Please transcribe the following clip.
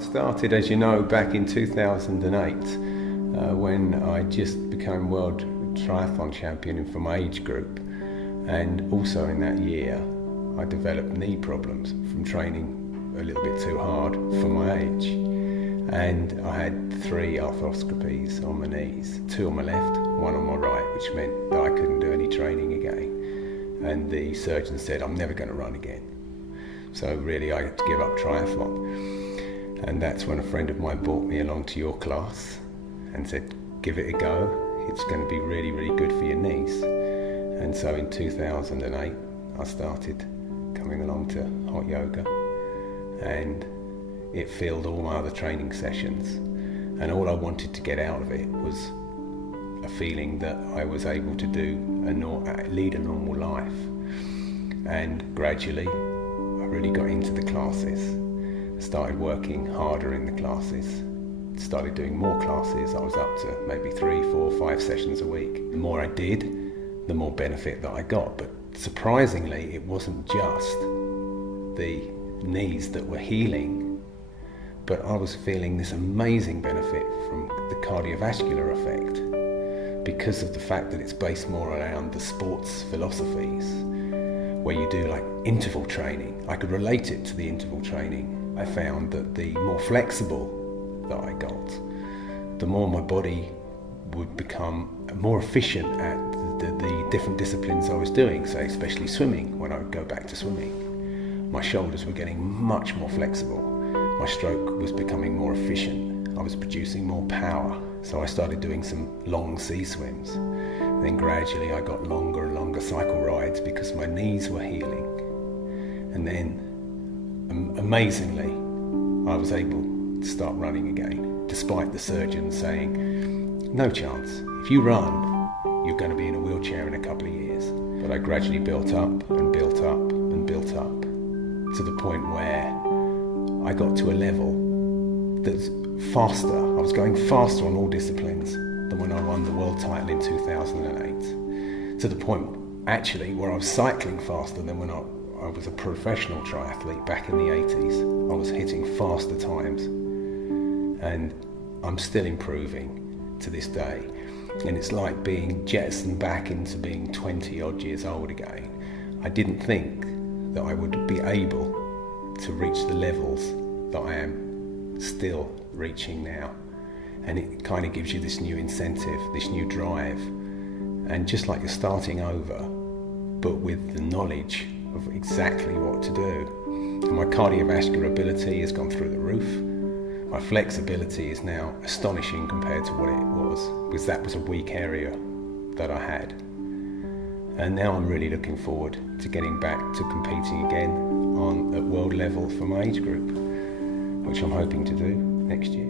Started, as you know, back in 2008 when I just became world triathlon champion for my age group, and also in that year I developed knee problems from training a little bit too hard for my age, and I had 3 arthroscopies on my knees, 2 on my left, 1 on my right, which meant that I couldn't do any training again, and the surgeon said I'm never going to run again. So really I had to give up triathlon. And that's when a friend of mine brought me along to your class and said, give it a go, it's going to be really, really good for your knees. And so in 2008 I started coming along to hot yoga, and it filled all my other training sessions, and all I wanted to get out of it was a feeling that I was able to lead a normal life. And gradually I really got into the classes. Started working harder in the classes, started doing more classes. I was up to maybe 3, 4, 5 sessions a week. The more I did, the more benefit that I got. But surprisingly, it wasn't just the knees that were healing, but I was feeling this amazing benefit from the cardiovascular effect, because of the fact that it's based more around the sports philosophies, where you do like interval training. I could relate it to the interval training. I found that the more flexible that I got, the more my body would become more efficient at the different disciplines I was doing, so especially swimming. When I would go back to swimming, my shoulders were getting much more flexible, my stroke was becoming more efficient, I was producing more power. So I started doing some long sea swims. And then gradually I got longer and longer cycle rides because my knees were healing. And then amazingly, I was able to start running again, despite the surgeon saying, no chance, if you run, you're going to be in a wheelchair in a couple of years. But I gradually built up and built up and built up to the point where I got to a level that's faster. I was going faster on all disciplines than when I won the world title in 2008. To the point, actually, where I was cycling faster than when I was a professional triathlete back in the 80s. I was hitting faster times, and I'm still improving to this day. And it's like being jettisoned back into being 20 odd years old again. I didn't think that I would be able to reach the levels that I am still reaching now. And it kind of gives you this new incentive, this new drive. And just like you're starting over, but with the knowledge of exactly what to do. And my cardiovascular ability has gone through the roof. My flexibility is now astonishing compared to what it was, because that was a weak area that I had. And now I'm really looking forward to getting back to competing again at world level for my age group, which I'm hoping to do next year.